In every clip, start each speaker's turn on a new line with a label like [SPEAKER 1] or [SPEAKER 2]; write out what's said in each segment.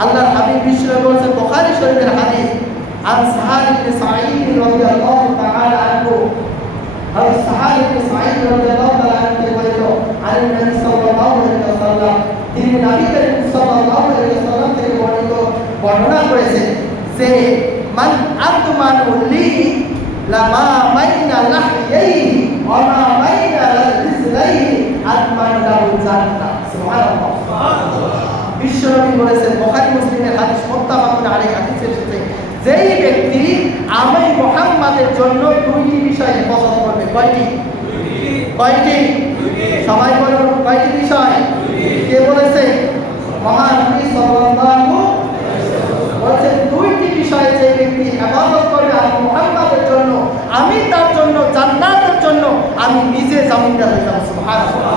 [SPEAKER 1] আল্লাহর হাবিব বিশ্ব বলছেন বুখারী শরীফের হাদিস عن سهل بن سعيد رضي الله تعالى عنه أو سهل بن سعيد رضي الله تعالى عنه বলিত عن النبي صلى الله عليه وسلم তিনি নবী করিম সাল্লাল্লাহু আলাইহি ওয়াসাল্লাম থেকে বর্ণিত বর্ণনা করেছেন যে মান আতমানু লি লামা বাইনা লাহইহি ওয়া মা বিশ্বনবী বলেছেন, বুখারী মুসলিমের হাদিস মুত্তাফাকুন আলাইহি, হাদিসের সাথে যেই ব্যক্তি আমি মুহাম্মাদের জন্য দুইটি বিষয় হেফাজত করবে, কয়টি? কয়টি? সবাই বলুন, কয়টি বিষয়? কে বলেছে? মহানবী সাল্লাল্লাহু বলছেন, দুইটি বিষয় যে ব্যক্তি হেফাজত করবে আমি মুহাম্মাদের জন্য, আমি তার জন্য, জান্নাতের জন্য, আমি নিজে জামিনদার যাব, সুবহানাল্লাহ।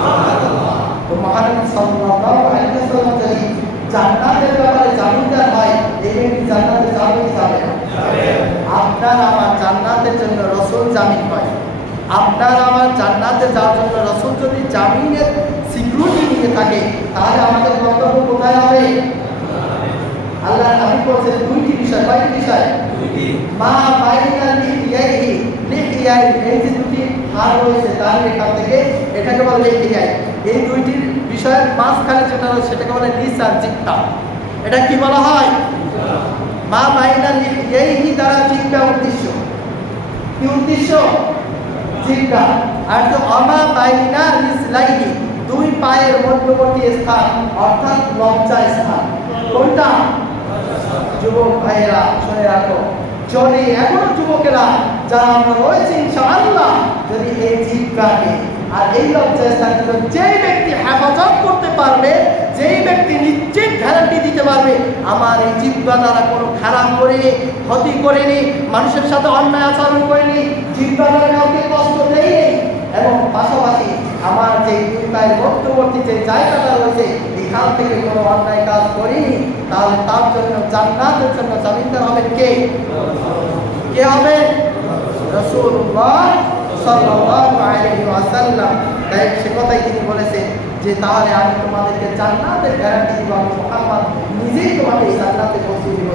[SPEAKER 1] তো মহানবী সাল্লাল্লাহু আলাইহি ওয়াসাল্লাম জান্নাতের ব্যাপারে জামিনদার হয় এই ব্যক্তি জান্নাতে যাবে যাবে আপনার আমার জান্নাতের জন্য রসুল জামিন হয় আপনার আমার জান্নাতে যাওয়ার জন্য রসুল যদি জামিনের সিকিউরিটি নিয়ে থাকে তাহলে আমাদের কর্তব্য কোথায় হবে? আল্লাহ আমি বলছেন দুইটি বিষয় কয়টি বিষয়? মা বাইনা লিহিয়াইহি লিহিয়াই এই যে দুটি হার রয়েছে তার এখান থেকে এটাকে বলে লিহিয়াই এই দুইটির বিষয়ের মাঝখানে যেটা সেটাকে বলে নিসার জিক্তা। এটা কি বলা হয়? মা বাইনা লিহিয়াইহি দ্বারা জিক্তা উদ্দেশ্য। কি উদ্দেশ্য? জিক্তা। আর তো অমা বাইনা রিসলাইহি দুই পায়ের মধ্যবর্তী স্থান, অর্থাৎ লজ্জা স্থান। কোনটা? যুবক ভাইয়েরা, শুনে রাখো। যদি এখনও যুবকেরা যারা আমরা রয়েছে, ইনশাআল্লাহ, যদি এই জীবটাকে আর এই লজ্জা স্থানগুলো যেই ব্যক্তি হেফাজত করতে পারবে, যেই ব্যক্তি নিশ্চিত গ্যারান্টি দিতে পারবে, আমার এই জিব্বা দ্বারা কোনো খারাপ করেনি ক্ষতি করেনি, মানুষের সাথে অন্যায় আচরণ করেনি, জিব্বা দ্বারা কাউকে কষ্ট দেয়নি, এবং পাশাপাশি আমার যে দুই মধ্যবর্তী যে জায়গাটা রয়েছে, এখান থেকে কোনো অন্যায় কাজ করিনি, তাহলে তার জন্য জান্নাতের জন্য জামিনদার হবেন কে? কে হবে রসুল্লাহ সাল্লাল্লাহু আলাইহি ওয়াসাল্লাম তাই সে কথাই তিনি বলেছেন যে, তাহলে আমি তোমাদেরকে জান্নাতের গ্যারান্টি দিব। আমি মুহাম্মদ নিজেই তোমাকে জান্নাতে পৌঁছে দিব।